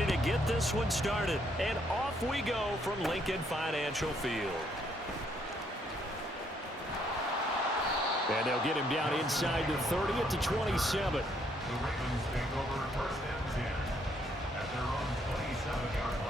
ready to get this one started. And off we go from Lincoln Financial Field. And they'll get him down inside the 30 at the 27. The Ravens take over first and 10 at their own 27-yard line.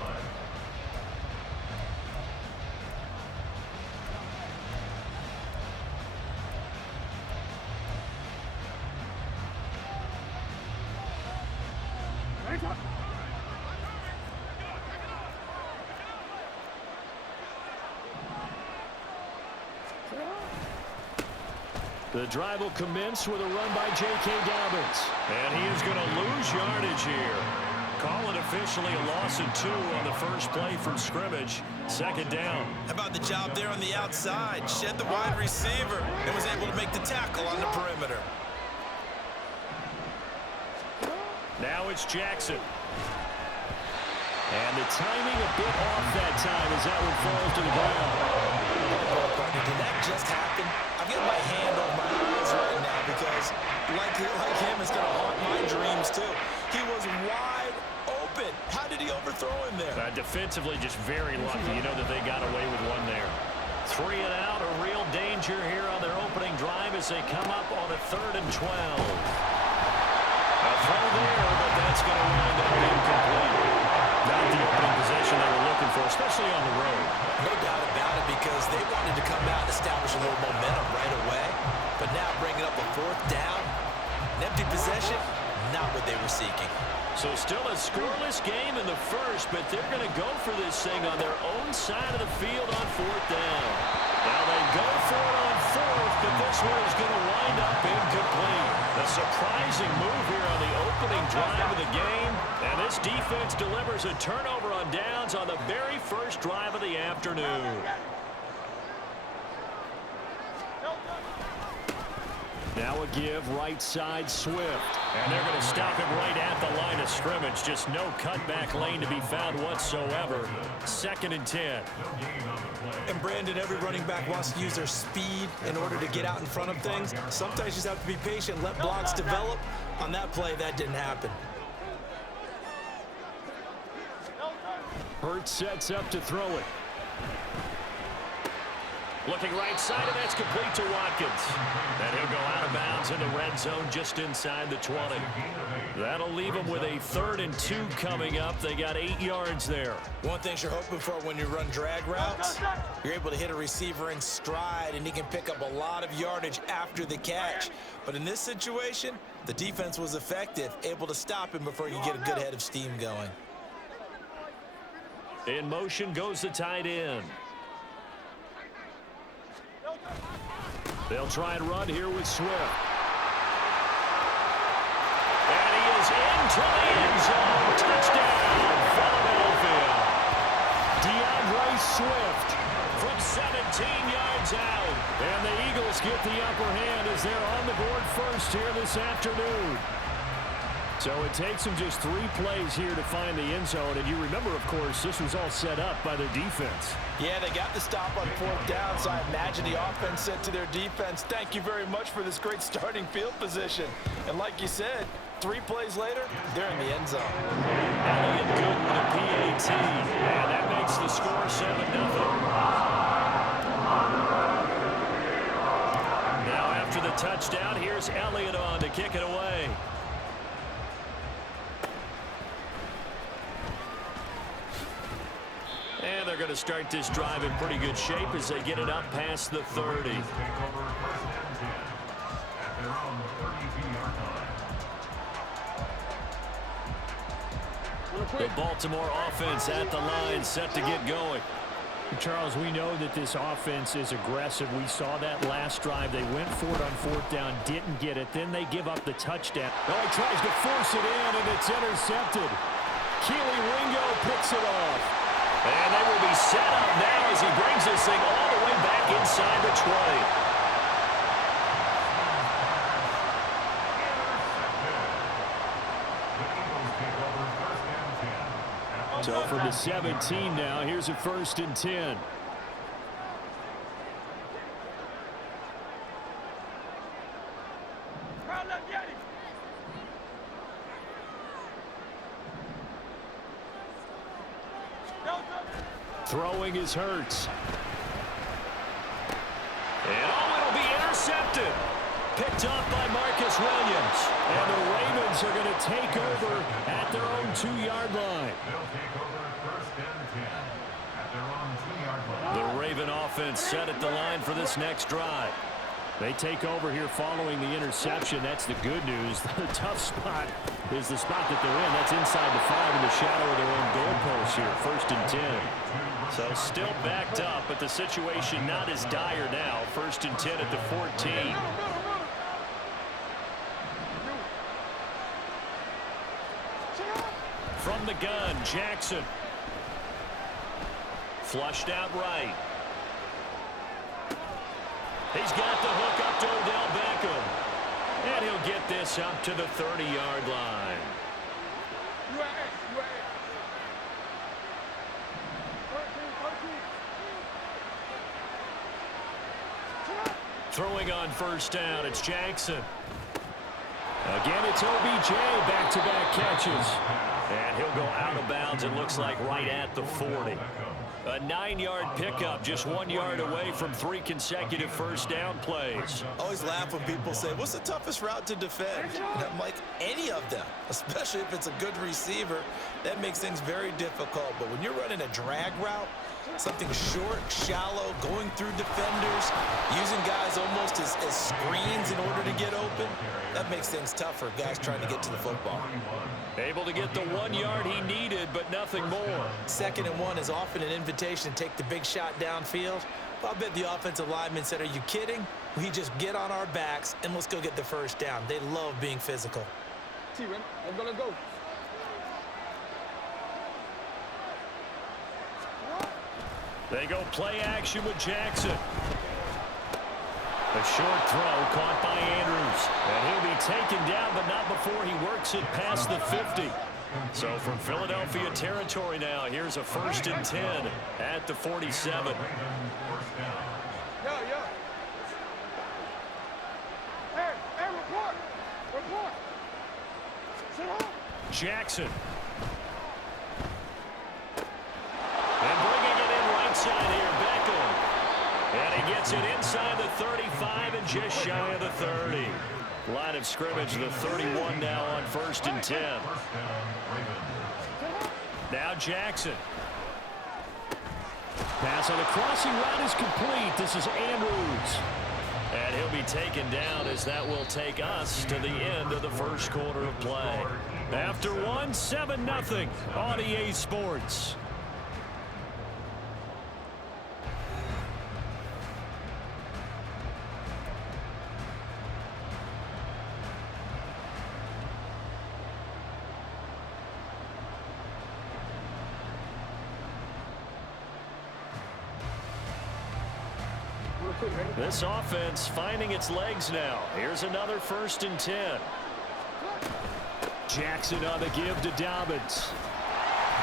The drive will commence with a run by J.K. Dobbins. And he is going to lose yardage here. Call it officially a loss of 2 on the first play from scrimmage. Second down. How about the job there on the outside? Shed the wide receiver and was able to make the tackle on the perimeter. Now it's Jackson. And the timing a bit off that time as that one falls to the ground. Did that just happen? I've got my hand over my eyes right now because, like him, it's going to haunt my dreams, too. He was wide open. How did he overthrow him there? Defensively, just very lucky. You know that they got away with one there. 3 and out, a real danger here on their opening drive as they come up on a 3rd and 12. A throw there, but that's going to wind up incomplete. Not the opening possession they were looking for, especially on the road. No doubt about it, because they wanted to come out and establish a little momentum right away. But now bringing up a 4th down, an empty possession, not what they were seeking. So still a scoreless game in the first, but they're going to go for this thing on their own side of the field on 4th down. Now they go for it on 4th, but this one is going to wind up incomplete. A surprising move here on the opening drive of the game. And this defense delivers a turnover on downs on the very first drive of the afternoon. Now a give right side Swift. And they're going to stop him right at the line of scrimmage. Just no cutback lane to be found whatsoever. 2nd and 10. And Brandon, every running back wants to use their speed in order to get out in front of things. Sometimes you just have to be patient, let blocks develop. On that play, that didn't happen. Hurts sets up to throw it. Looking right side, and that's complete to Watkins. And he'll go out of bounds in the red zone just inside the 20. That'll leave him with a 3rd and 2 coming up. They got 8 yards there. One thing you're hoping for when you run drag routes, you're able to hit a receiver in stride, and he can pick up a lot of yardage after the catch. But in this situation, the defense was effective, able to stop him before you get a good head of steam going. In motion goes the tight end. They'll try and run here with Swift. And he is into the end zone. Touchdown, Philadelphia. DeAndre Swift from 17 yards out. And the Eagles get the upper hand as they're on the board first here this afternoon. So it takes them just 3 plays here to find the end zone. And you remember, of course, this was all set up by their defense. Yeah, they got the stop on 4th down, so I imagine the offense said to their defense, thank you very much for this great starting field position. And like you said, 3 plays later, they're in the end zone. Elliott good with a PAT. And that makes the score 7-0. Now after the touchdown, here's Elliott on to kick it away. And they're going to start this drive in pretty good shape as they get it up past the 30. The Baltimore offense at the line, set to get going. Charles, we know that this offense is aggressive. We saw that last drive. They went for it on 4th down, didn't get it. Then they give up the touchdown. Oh, he tries to force it in, and it's intercepted. Keely Ringo picks it off. And they will be set up now as he brings this thing all the way back inside the 20. So from the 17 now, here's a 1st and 10. Throwing is Hurts. And it'll be intercepted. Picked up by Marcus Williams. And the Ravens are going to take over at their own 2-yard line. They'll take over first and 10 at their own 2-yard line. The Raven offense set at the line for this next drive. They take over here following the interception. That's the good news. The tough spot is the spot that they're in. That's inside the 5 in the shadow of their own goalpost here. First and 10. So still backed up, but the situation not as dire now. First and 10 at the 14. From the gun, Jackson. Flushed out right. He's got the hook up to Odell Beckham. And he'll get this up to the 30-yard line. Throwing on first down, it's Jackson. Again, it's OBJ, back-to-back catches. And he'll go out of bounds, it looks like, right at the 40. A 9-yard pickup, just 1 yard away from 3 consecutive first down plays. Always laugh when people say, what's the toughest route to defend? And I'm like, any of them, especially if it's a good receiver. That makes things very difficult. But when you're running a drag route, something short, shallow, going through defenders, using guys almost as screens in order to get open, that makes things tough for guys trying to get to the football. Able to get the 1 yard he needed, but nothing more. 2nd and 1 is often an invitation to take the big shot downfield. I'll bet the offensive lineman said, are you kidding? We just get on our backs and let's go get the first down. They love being physical. Let's go. They go play action with Jackson. A short throw caught by Andrews. And he'll be taken down, but not before he works it past the 50. So from Philadelphia territory now, here's a first and 10 at the 47. Hey, report. Jackson. And bringing it in right side here, Beckham. And he gets it inside the 35 and just shy of the 30. Line of scrimmage, the 31 now on first and 10. Now Jackson. Pass on the crossing route is complete. This is Andrews. And he'll be taken down as that will take us to the end of the first quarter of play. After 7-0 on EA Sports. This offense finding its legs now. Here's another first and 10. Jackson on the give to Dobbins.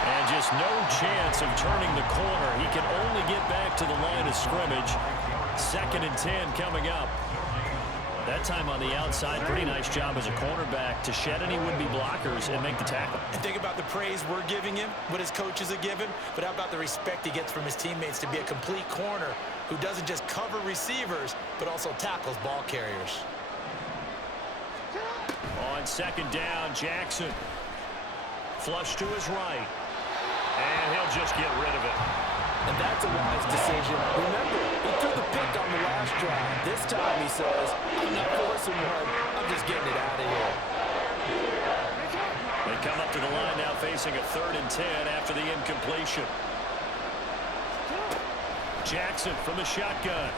And just no chance of turning the corner. He can only get back to the line of scrimmage. 2nd and 10 coming up. That time on the outside, pretty nice job as a cornerback to shed any would-be blockers and make the tackle. And think about the praise we're giving him, what his coaches are giving, but how about the respect he gets from his teammates to be a complete corner who doesn't just cover receivers, but also tackles ball carriers. On 2nd down, Jackson. Flush to his right. And he'll just get rid of it. And that's a wise decision. Remember, he threw the pick on the last drive. This time he says, I'm not forcing one, I'm just getting it out of here. They come up to the line now facing a 3rd and 10 after the incompletion. Jackson from the shotgun.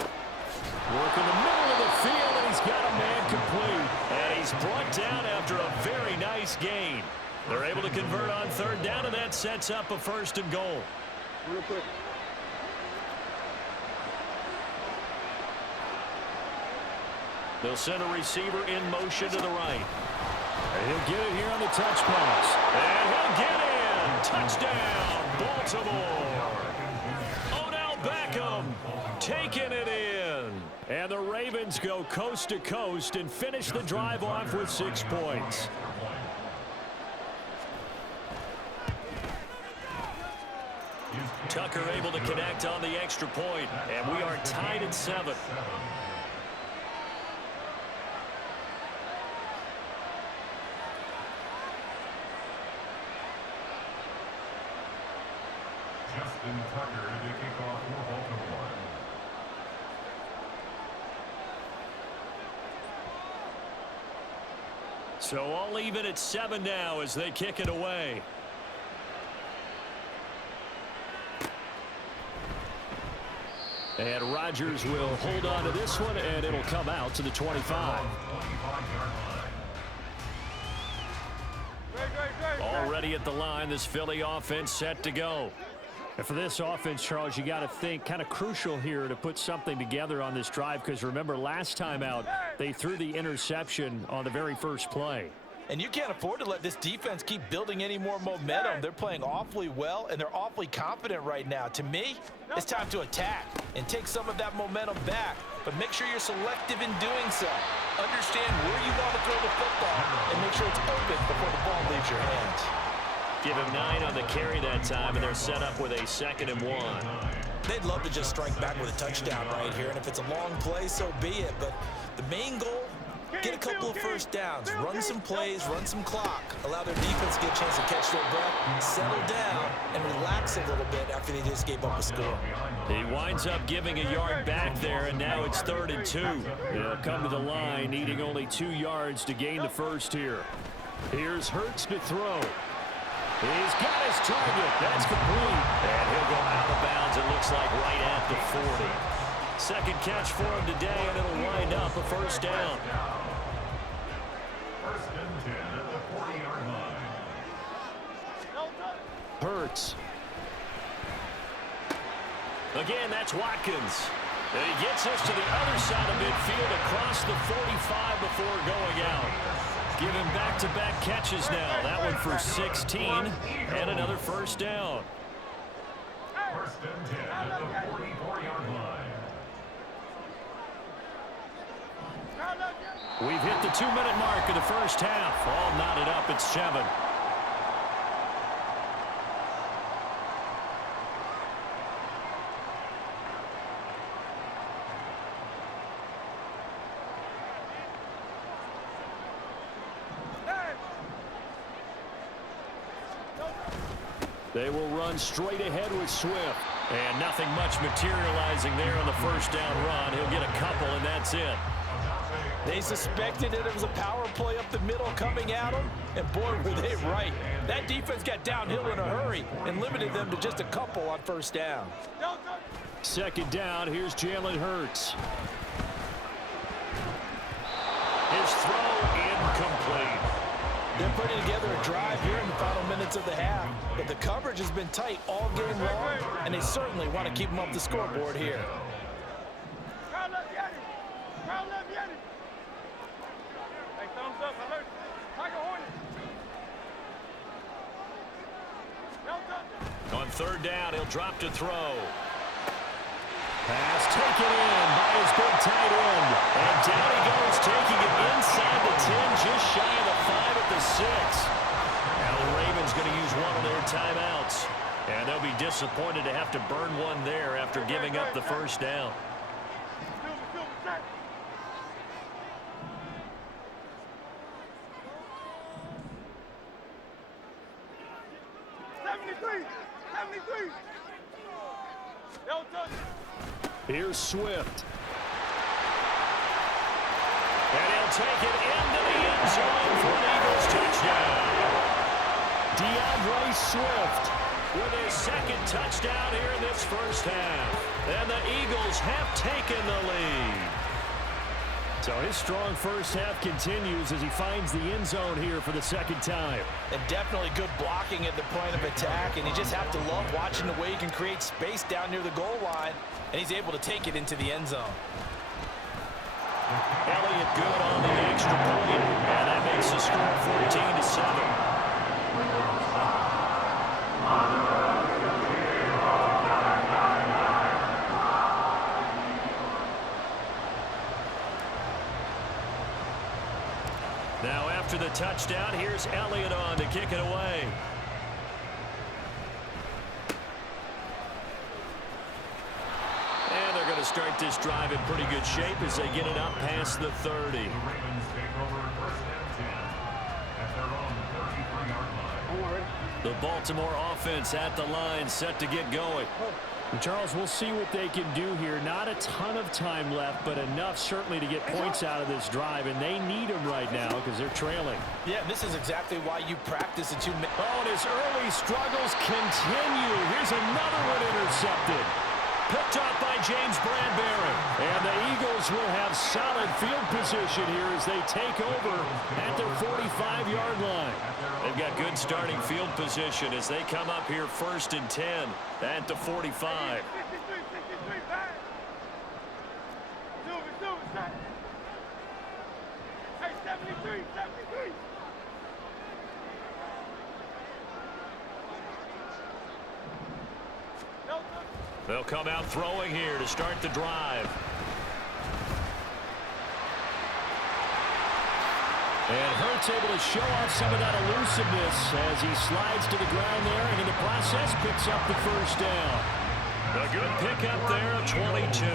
Work in the middle of the field, and he's got a man complete. And he's brought down after a very nice gain. They're able to convert on 3rd down, and that sets up a 1st and goal. Real quick. They'll send a receiver in motion to the right. And he'll get it here on the touch pass. And he'll get in. Touchdown, Baltimore. Odell Beckham taking it in. And the Ravens go coast to coast and finish the drive off with 6 points. Tucker able to connect on the extra point, and we are tied at 7. Justin Tucker to kick off for Baltimore. So all even at 7 now as they kick it away. And Rodgers will hold on to this one, and it'll come out to the 25. Already at the line, this Philly offense set to go. And for this offense, Charles, you got to think kind of crucial here to put something together on this drive, because remember last time out they threw the interception on the very first play. And you can't afford to let this defense keep building any more momentum. They're playing awfully well, and they're awfully confident right now. To me, it's time to attack and take some of that momentum back. But make sure you're selective in doing so. Understand where you want to throw the football and make sure it's open before the ball leaves your hands. Give him 9 on the carry that time, and they're set up with a 2nd and 1. They'd love to just strike back with a touchdown right here, and if it's a long play, so be it. But the main goal, get a couple of first downs, run some plays, run some clock, allow their defense to get a chance to catch their breath, settle down, and relax a little bit after they just gave up a score. He winds up giving a yard back there, and now it's 3rd and 2. They'll come to the line, needing only 2 yards to gain the first here. Here's Hurts to throw. He's got his target. That's complete. And he'll go out of bounds, it looks like, right at the 40. Second catch for him today, and it'll wind up a first down. 1st and 10 at the 40-yard line. Hurts. Again, that's Watkins. And he gets us to the other side of midfield across the 45 before going out. Give him back-to-back catches now. That one for 16 and another first down. 1st and 10 at the 44-yard line. We've hit the 2-minute mark of the first half. All knotted up at 7. They will run straight ahead with Swift. And nothing much materializing there on the first down run. He'll get a couple, and that's it. They suspected it was a power play up the middle coming at them, and boy, were they right. That defense got downhill in a hurry and limited them to just a couple on first down. 2nd down, here's Jalen Hurts. His throw incomplete. They're putting together a drive here in the final minutes of the half, but the coverage has been tight all game long, and they certainly want to keep them up the scoreboard here. On 3rd down, he'll drop to throw. Pass taken in by his big tight end. And down he goes, taking it inside the 10, just shy of the 5 at the 6. Now the Ravens going to use one of their timeouts. And they'll be disappointed to have to burn one there after giving up the first down. Here's Swift. And he'll take it into the end zone for an Eagles touchdown. DeAndre Swift with his 2nd touchdown here in this first half. And the Eagles have taken the lead. So his strong first half continues as he finds the end zone here for the 2nd time. And definitely good blocking at the point of attack, and you just have to love watching the way he can create space down near the goal line, and he's able to take it into the end zone. Elliott good on the extra point, and that makes the score 14-7. Now after the touchdown, here's Elliott on to kick it away. start this drive in pretty good shape as they get it up past the 30. The Ravens take over first and 10 at their own 33-yard line. The Baltimore offense at the line, set to get going. And Charles, we'll see what they can do here. Not a ton of time left, but enough certainly to get points out of this drive, and they need them right now because they're trailing. Yeah, this is exactly why you practice it. Oh, and his early struggles continue. Here's another one intercepted. Picked up by James Bradbury. And the Eagles will have solid field position here as they take over at their 45-yard line. They've got good starting field position as they come up here 1st and 10 at the 45. They'll come out throwing here to start the drive. And Hurts able to show off some of that elusiveness as he slides to the ground there, and in the process picks up the first down. A good pickup there of 22.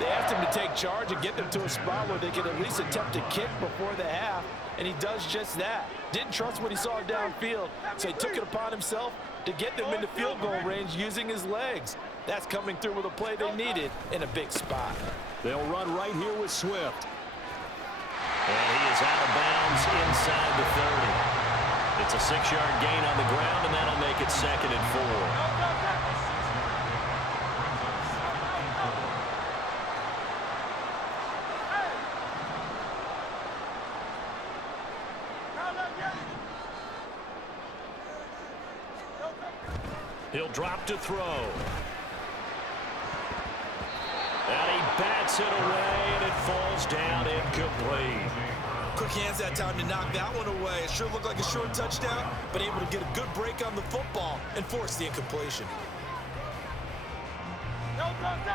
They asked him to take charge and get them to a spot where they could at least attempt a kick before the half, and he does just that. Didn't trust what he saw downfield, so he took it upon himself to get them into field goal range using his legs. That's coming through with a play they needed in a big spot. They'll run right here with Swift. And he is out of bounds inside the 30. It's a 6-yard gain on the ground, and that'll make it 2nd and 4. He'll drop to throw. And he bats it away, and it falls down incomplete. Quick hands that time to knock that one away. It sure looked like a short touchdown, but able to get a good break on the football and force the incompletion.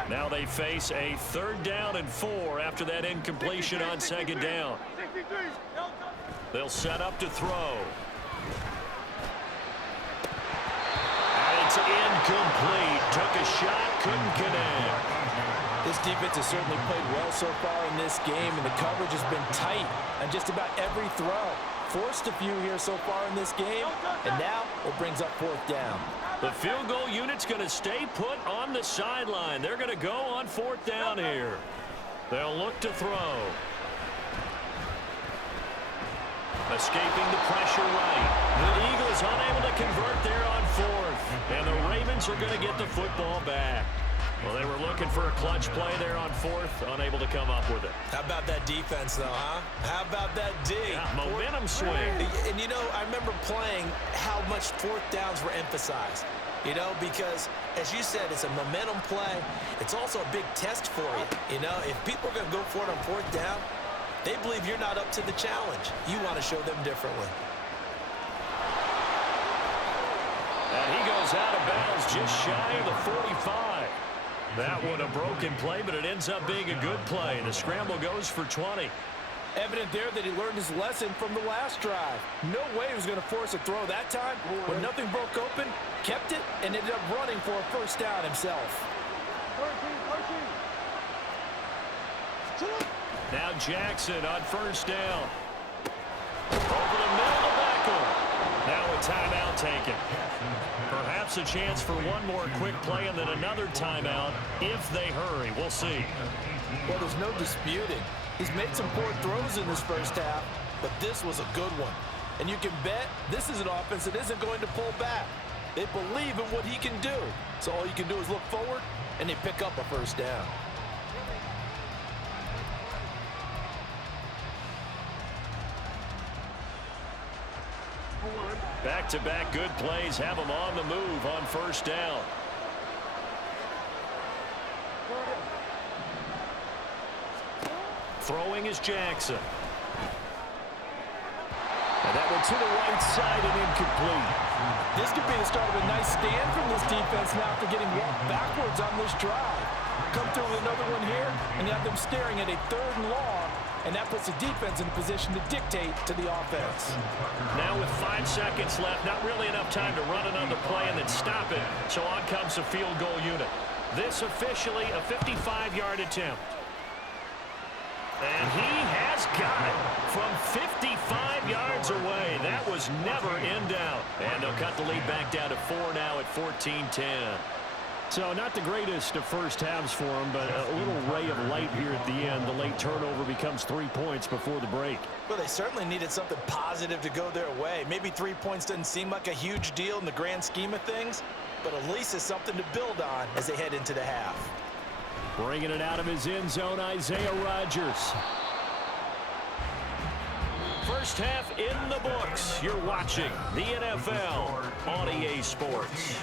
Now they face a 3rd down and 4 after that incompletion on 2nd down. They'll set up to throw. It's incomplete. Took a shot, couldn't connect. This defense has certainly played well so far in this game, and the coverage has been tight on just about every throw. Forced a few here so far in this game, and now it brings up 4th down. The field goal unit's going to stay put on the sideline. They're going to go on 4th down here. They'll look to throw. Escaping the pressure right. The Eagles unable to convert there on 4th. And the Ravens are going to get the football back. Well, they were looking for a clutch play there on 4th, unable to come up with it. How about that defense, though, huh? How about that D? Yeah, momentum swing. And, you know, I remember playing how much 4th downs were emphasized. You know, because, as you said, it's a momentum play. It's also a big test for you. You know, if people are going to go for it on 4th down, they believe you're not up to the challenge. You want to show them differently. And he goes out of bounds just shy of the 45. That one a broken play, but it ends up being a good play. The scramble goes for 20. Evident there that he learned his lesson from the last drive. No way he was going to force a throw that time. When nothing broke open, kept it, and ended up running for a 1st down himself. Now Jackson on 1st down. Over the middle to Beckham. Now a timeout taken. Perhaps a chance for one more quick play and then another timeout if they hurry. We'll see. Well, there's no disputing. He's made some poor throws in this 1st half, but this was a good one. And you can bet this is an offense that isn't going to pull back. They believe in what he can do. So all you can do is look forward, and they pick up a 1st down. Back-to-back good plays have them on the move on 1st down. Throwing is Jackson. And that one to the right side and incomplete. This could be the start of a nice stand from this defense now after getting walked backwards on this drive. Come through with another one here, and you have them staring at a 3rd and long, and that puts the defense in a position to dictate to the offense. Now with 5 seconds left, not really enough time to run another play and then stop it, so on comes the field goal unit. This officially a 55-yard attempt. And he has got it from 55 yards away. That was never in doubt. And they'll cut the lead back down to 4 now at 14-10. So not the greatest of first halves for him, but a little ray of light here at the end. The late turnover becomes 3 points before the break. Well, they certainly needed something positive to go their way. Maybe 3 points doesn't seem like a huge deal in the grand scheme of things, but at least it's something to build on as they head into the half. Bringing it out of his end zone, Isaiah Rodgers. First half in the books. You're watching the NFL on EA Sports.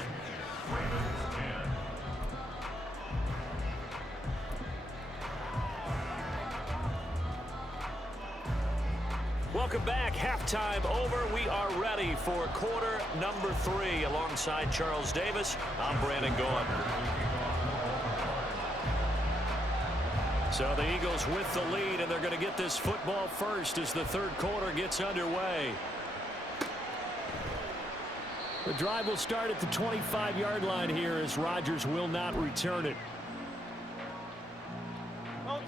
Welcome back. Halftime over. We are ready for quarter number 3. Alongside Charles Davis, I'm Brandon Gaughan. So the Eagles with the lead, and they're going to get this football first as the third quarter gets underway. The drive will start at the 25-yard line here as Rodgers will not return it.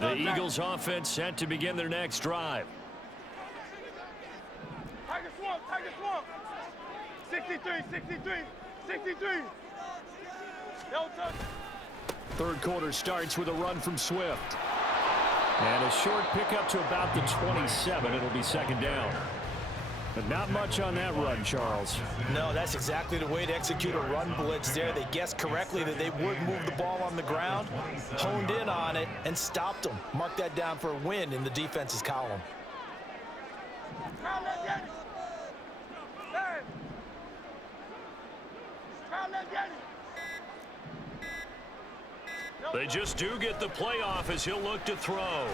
The Eagles offense set to begin their next drive. Tiger swamp, Tiger swamp. 63, 63, 63. No touch. Third quarter starts with a run from Swift. And a short pickup to about the 27. It'll be second down. But not much on that run, Charles. No, that's exactly the way to execute a run blitz there. They guessed correctly that they would move the ball on the ground, honed in on it, and stopped them. Mark that down for a win in the defense's column. They just do get the playoff as he'll look to throw. Oh,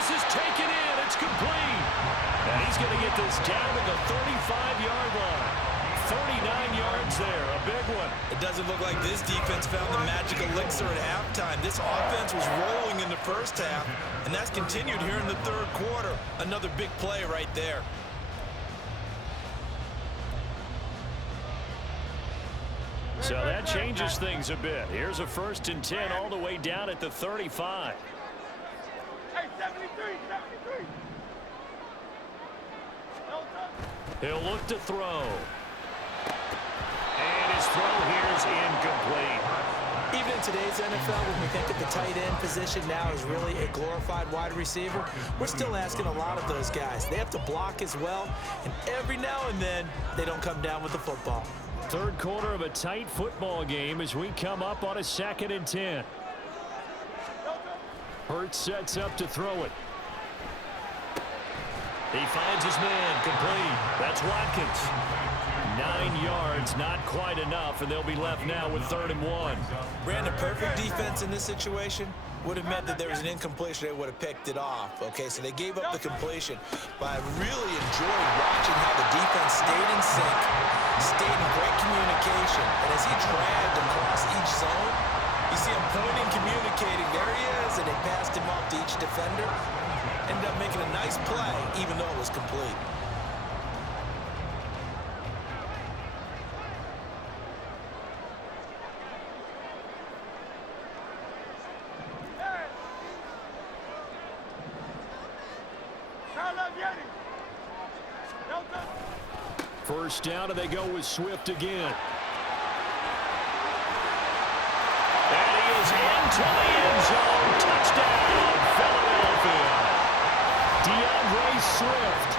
this is taken in. It's complete. And he's going to get this down to the 35-yard line. 39 yards there, a big one. It doesn't look like this defense found the magic elixir at halftime. This offense was rolling in the first half, and that's continued here in the third quarter. Another big play right there. So that changes things a bit. Here's a 1st and 10 all the way down at the 35. Hey, 73, 73. No touch. He'll look to throw. And his throw here is incomplete. Even in today's NFL, when we think of the tight end position now as really a glorified wide receiver, we're still asking a lot of those guys. They have to block as well, and every now and then, they don't come down with the football. Third quarter of a tight football game as we come up on a 2nd and 10. Hurts sets up to throw it. He finds his man, complete. That's Watkins. 9 yards, not quite enough, and they'll be left now with 3rd and 1. Brandon, perfect defense in this situation would have meant that there was an incompletion. They would have picked it off, okay? So they gave up the completion. But I really enjoyed watching how the defense stayed in sync, stayed in great communication. And as he dragged across each zone, you see him pointing, communicating. There he is, and they passed him off to each defender. Ended up making a nice play, even though it was complete. First down, and they go with Swift again. And he is into the end zone. Touchdown, Philadelphia. DeAndre Swift,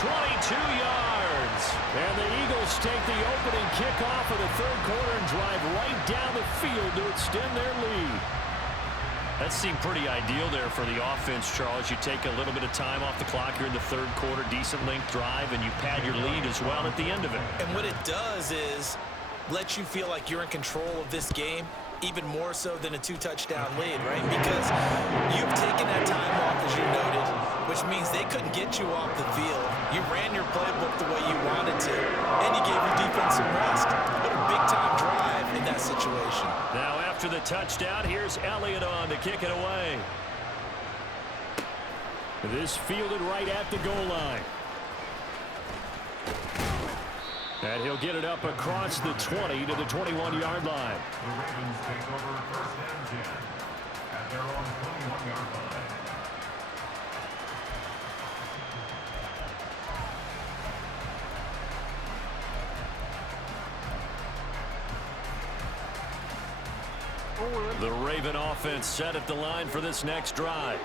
22 yards. And the Eagles take the opening kickoff of the third quarter and drive right down the field to extend their lead. That seemed pretty ideal there for the offense, Charles. You take a little bit of time off the clock here in the third quarter, decent length drive, and you pad your lead as well at the end of it. And what it does is let you feel like you're in control of this game, even more so than a 2-touchdown lead, right? Because you've taken that time off, as you noted, which means they couldn't get you off the field. You ran your playbook the way you wanted to, and you gave your defense some rest. What a big-time drive in that situation. Now, after the touchdown, here's Elliott on to kick it away. This fielded right at the goal line. And he'll get it up across the 20 to the 21-yard line. The Ravens take over first and 10 at their own 21-yard line. The Raven offense set at the line for this next drive.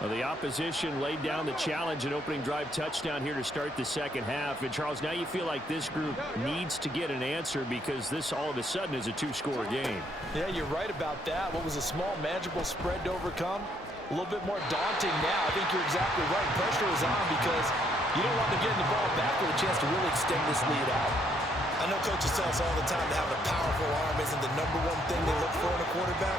Well, the opposition laid down the challenge and opening drive touchdown here to start the second half. And, Charles, now you feel like this group needs to get an answer because this all of a sudden is a two-score game. Yeah, you're right about that. What was a small, manageable spread to overcome? A little bit more daunting now. I think you're exactly right. Pressure is on because you don't want to get the ball back with a chance to really extend this lead out. I know coaches tell us all the time that having a powerful arm isn't the number one thing they look for in a quarterback.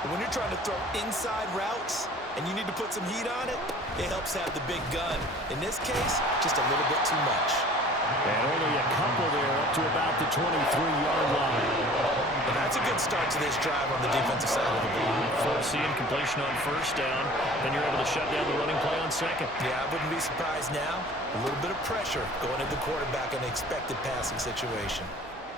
But when you're trying to throw inside routes and you need to put some heat on it, it helps have the big gun. In this case, just a little bit too much. And only a couple there up to about the 23-yard line. And that's a good start to this drive on the defensive side of the ball. Forcing completion on first down, then you're able to shut down the running play on second. Yeah, I wouldn't be surprised now. A little bit of pressure going at the quarterback in an expected passing situation.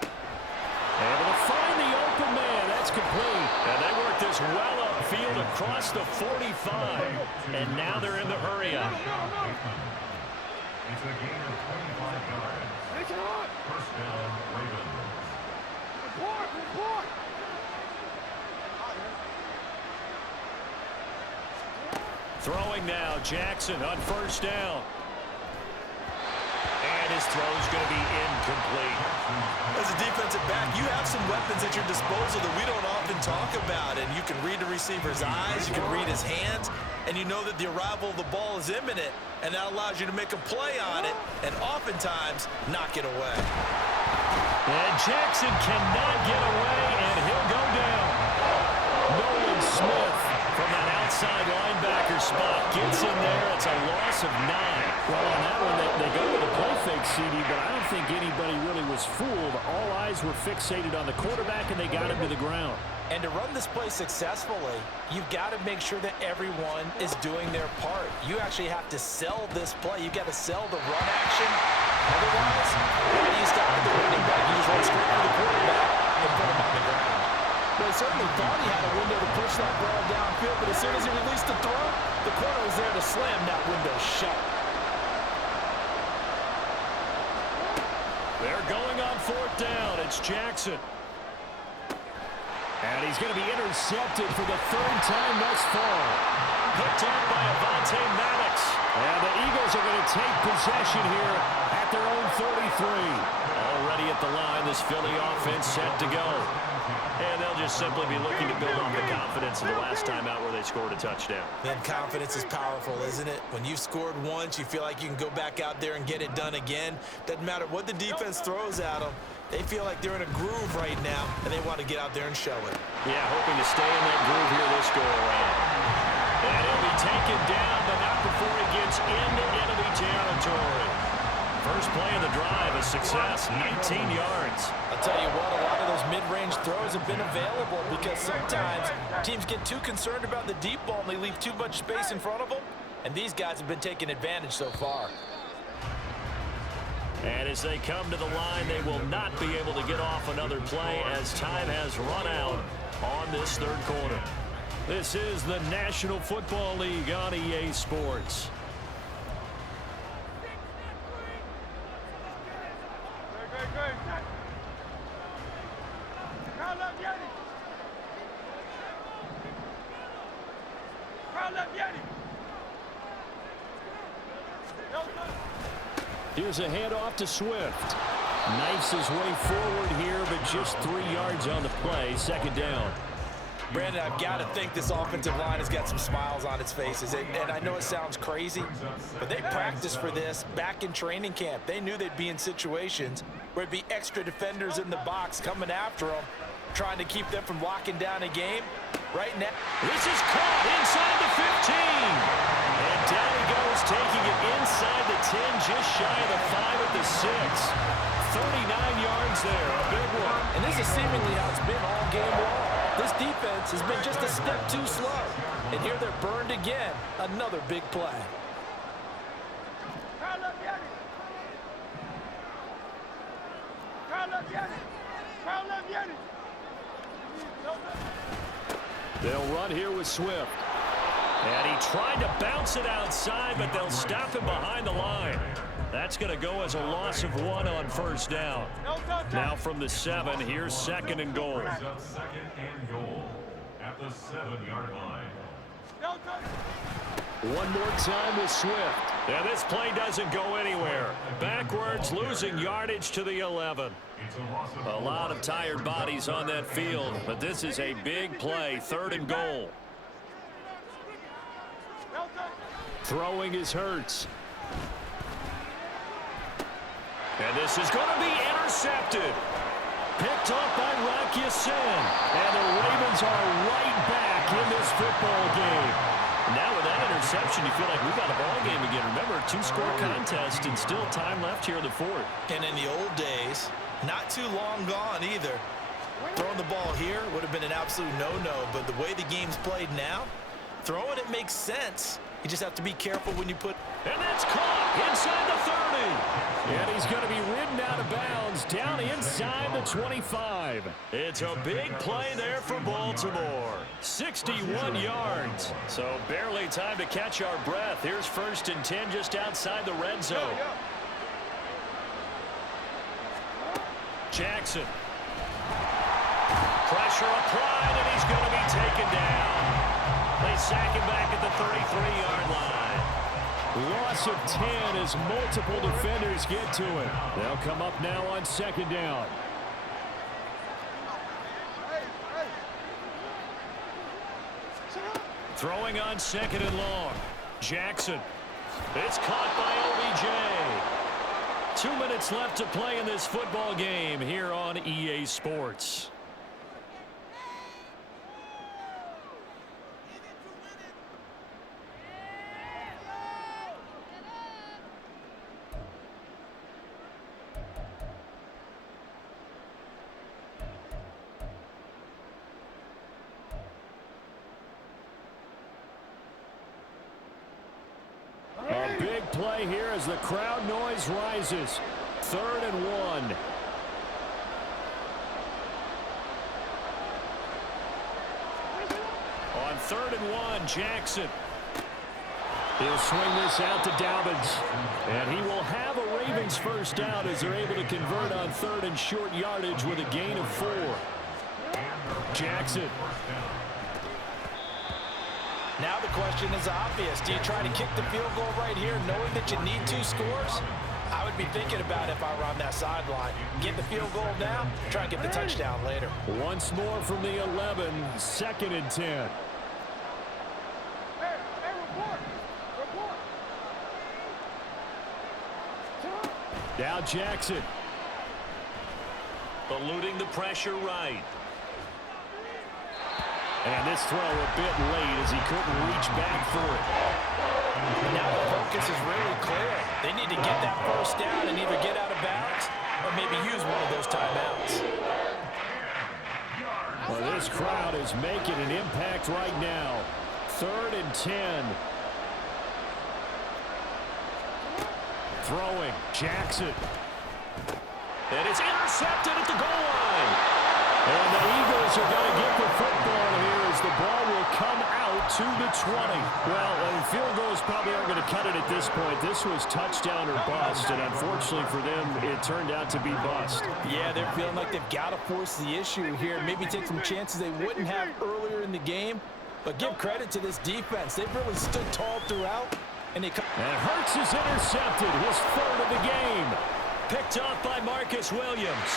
Able to find the open man. That's complete. And they work this well upfield across the 45. And now they're in the hurry up. It's a gain of 25 yards. First down, Ravens. Throwing now, Jackson on first down. And his throw's going to be incomplete. As a defensive back, you have some weapons at your disposal that we don't often talk about. And you can read the receiver's eyes, you can read his hands, and you know that the arrival of the ball is imminent. And that allows you to make a play on it and oftentimes knock it away. And Jackson cannot get away, and he'll go down. Nolan Smith from that outside linebacker spot gets in there. It's a loss of 9. Well, on that one, they go with a play fake, CD, but I don't think anybody really was fooled. All eyes were fixated on the quarterback, and they got him to the ground. And to run this play successfully, you've got to make sure that everyone is doing their part. You actually have to sell this play. You've got to sell the run action. Otherwise, how do you stop the running back? You just run straight for the quarterback and put him on the ground. Well, he certainly thought he had a window to push that ball downfield, but as soon as he released the throw, the corner was there to slam that window shut. They're going on fourth down. It's Jackson. And he's going to be intercepted for the third time thus far. Picked up by Avonte Maddox. And the Eagles are going to take possession here at their own 33. Already at the line, this Philly offense set to go. And they'll just simply be looking to build on the confidence of the last time out where they scored a touchdown. And confidence is powerful, isn't it? When you've scored once, you feel like you can go back out there and get it done again. Doesn't matter what the defense throws at them. They feel like they're in a groove right now, and they want to get out there and show it. Yeah, hoping to stay in that groove here this go-around. And he'll be taken down, but not before he gets into enemy territory. First play of the drive, a success, 19 yards. I'll tell you what, a lot of those mid-range throws have been available because sometimes teams get too concerned about the deep ball and they leave too much space in front of them, and these guys have been taking advantage so far. And as they come to the line, they will not be able to get off another play as time has run out on this third quarter. This is the National Football League on EA Sports. Here's a handoff to Swift. Knifes his way forward here, but just 3 yards on the play. Second down. Brandon, I've got to think this offensive line has got some smiles on its faces. And I know it sounds crazy, but they practiced for this back in training camp. They knew they'd be in situations where it'd be extra defenders in the box coming after them, trying to keep them from locking down a game. Right now, this is caught inside the 15. And down he goes, taking it inside the 10, just shy of the 5 at the 6. 39 yards there, a big one. And this is seemingly how it's been all game long. This defense has been just a step too slow. And here they're burned again. Another big play. They'll run here with Swift. And he tried to bounce it outside, but they'll stop him behind the line. That's going to go as a loss of 1 on first down. Now from the 7, here's 2nd and goal. Second and goal at the 7-yard line. One more time with Swift. And this play doesn't go anywhere. Backwards, losing yardage to the 11. A lot of tired bodies on that field, but this is a big play, 3rd and goal. Throwing is Hurts. And this is going to be intercepted. Picked off by Rocky Sin. And the Ravens are right back in this football game. Now with that interception, you feel like we got a ball game again. Remember, 2-score contest and still time left here in the 4th. And in the old days, not too long gone either. Throwing the ball here would have been an absolute no-no, but the way the game's played now, throwing it makes sense. You just have to be careful when you put... And that's caught inside the 30. And he's going to be ridden out of bounds down inside the 25. It's a big play there for Baltimore. 61 yards. So barely time to catch our breath. Here's 1st and 10 just outside the red zone. Jackson. Pressure applied, and he's going to be taken down. They sack him back at the 33-yard line. Loss of 10 as multiple defenders get to him. They'll come up now on 2nd down. Throwing on 2nd and long. Jackson. It's caught by OBJ. 2 minutes left to play in this football game here on EA Sports. A big play here as the crowd noise rises. 3rd and 1. On 3rd and 1, Jackson. He'll swing this out to Dobbins. And he will have a Ravens first down as they're able to convert on 3rd and short yardage with a gain of 4. Jackson. Now the question is obvious. Do you try to kick the field goal right here knowing that you need 2 scores? I would be thinking about it if I were on that sideline. Get the field goal now, try and get the touchdown later. Once more from the 11, 2nd and 10. Now Jackson. Eluding the pressure right. And this throw a bit late as he couldn't reach back for it. Now the focus is really clear. They need to get that first down and either get out of bounds or maybe use one of those timeouts. Well, this crowd is making an impact right now. 3rd and 10. Throwing. Jackson. And it's intercepted at the goal line. And the Eagles are going to get the football here as the ball will come out to the 20. Well, field goals probably aren't going to cut it at this point. This was touchdown or bust, and unfortunately for them, it turned out to be bust. Yeah, they're feeling like they've got to force the issue here. Maybe take some chances they wouldn't have earlier in the game. But give credit to this defense. They've really stood tall throughout. And Hurts is intercepted, his 3rd of the game. Picked off by Marcus Williams.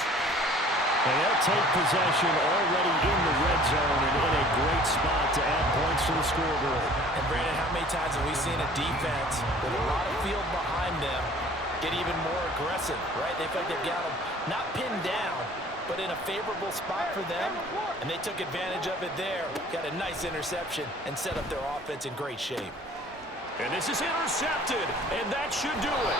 And they'll take possession already in the red zone and in a great spot to add points to the scoreboard. And Brandon, how many times have we seen a defense with a lot of field behind them get even more aggressive, right? They feel like they've got them not pinned down, but in a favorable spot for them, and they took advantage of it there. Got a nice interception and set up their offense in great shape. And this is intercepted, and that should do it.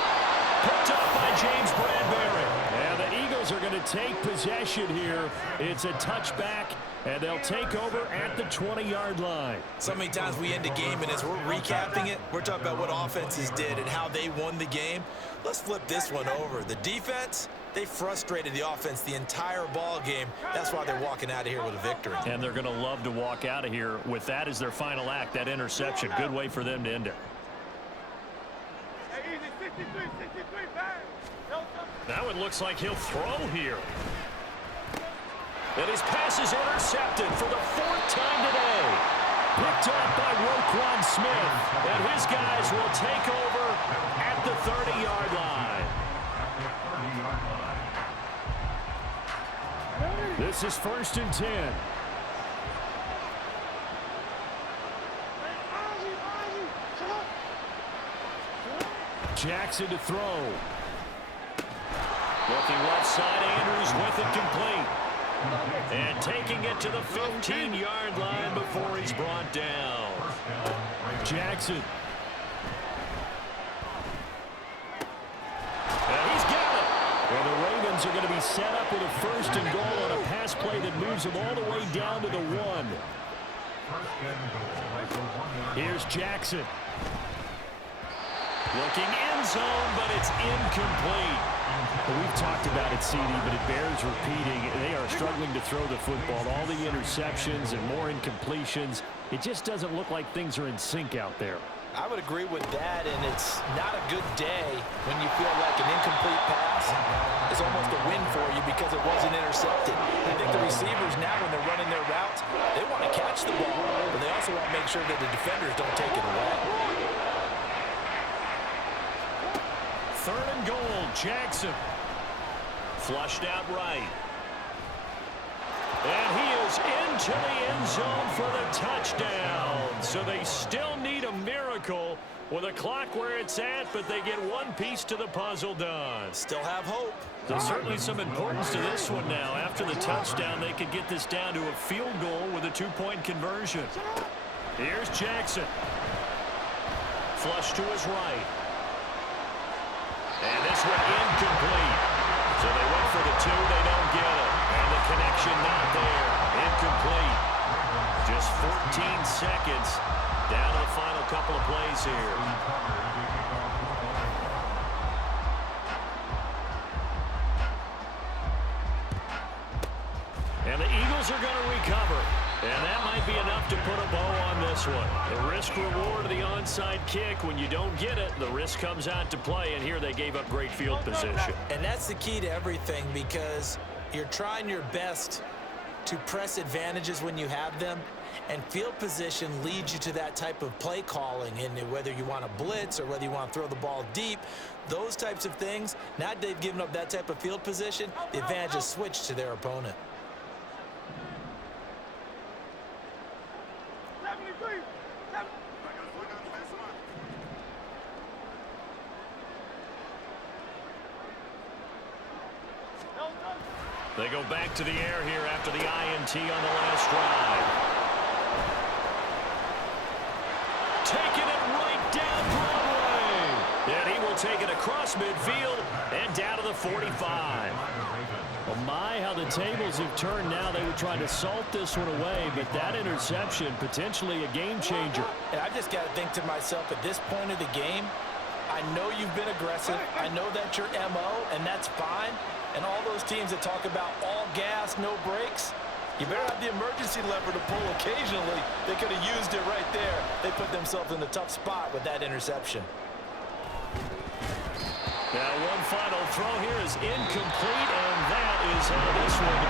Picked up by James Bradbury. And the Eagles are going to take possession here. It's a touchback And they'll take over at the 20-yard line. So many times we end a game, and as we're recapping it, we're talking about what offenses did and how they won the game. Let's flip this one over. The defense, they frustrated the offense the entire ball game. That's why they're walking out of here with a victory. And they're going to love to walk out of here with that as their final act, that interception. Good way for them to end it. Hey, easy, 63, 63, bang. Now it looks like he'll throw here. And his pass is intercepted for the 4th time today. Picked up by Roquan Smith. And his guys will take over at the 30-yard line. This is 1st and 10. Jackson to throw. Looking left side, Andrews with it complete. And taking it to the 15-yard line before he's brought down. Jackson. And he's got it. And the Ravens are going to be set up with a 1st and goal on a pass play that moves them all the way down to the 1. Here's Jackson. Looking end zone, but it's incomplete. We've talked about it, CD, but it bears repeating. They are struggling to throw the football. All the interceptions and more incompletions. It just doesn't look like things are in sync out there. I would agree with that, and it's not a good day when you feel like an incomplete pass is almost a win for you because it wasn't intercepted. I think the receivers now, when they're running their routes, they want to catch the ball, but they also want to make sure that the defenders don't take it away. 3rd and goal, Jackson. Flushed out right. And he is into the end zone for the touchdown. So they still need a miracle with a clock where it's at, but they get one piece to the puzzle done. Still have hope. There's certainly some importance to this one now. After the touchdown, they could get this down to a field goal with a 2-point conversion. Here's Jackson. Flush to his right. And this one incomplete. So they went for the 2, they don't get it. And the connection not there. Incomplete. Just 14 seconds down to the final couple of plays here. And the Eagles are going to recover. And that might be enough to put a bow on this one. The risk-reward of the onside kick, when you don't get it, the risk comes out to play, and here they gave up great field position. And that's the key to everything, because you're trying your best to press advantages when you have them, and field position leads you to that type of play calling, and whether you want to blitz or whether you want to throw the ball deep, those types of things, now that they've given up that type of field position, the advantage is switched to their opponent. 73. They go back to the air here after the INT on the last drive. Taking it right down Broadway. And he will take it across midfield and down to the 45. Well, my, how the tables have turned now. They were trying to salt this one away, but that interception, potentially a game changer. And I just got to think to myself, at this point of the game, I know you've been aggressive. I know that's your MO, and that's fine. And all those teams that talk about all gas, no brakes, you better have the emergency lever to pull occasionally. They could have used it right there. They put themselves in a tough spot with that interception. Now one final throw here is incomplete, and that is how this one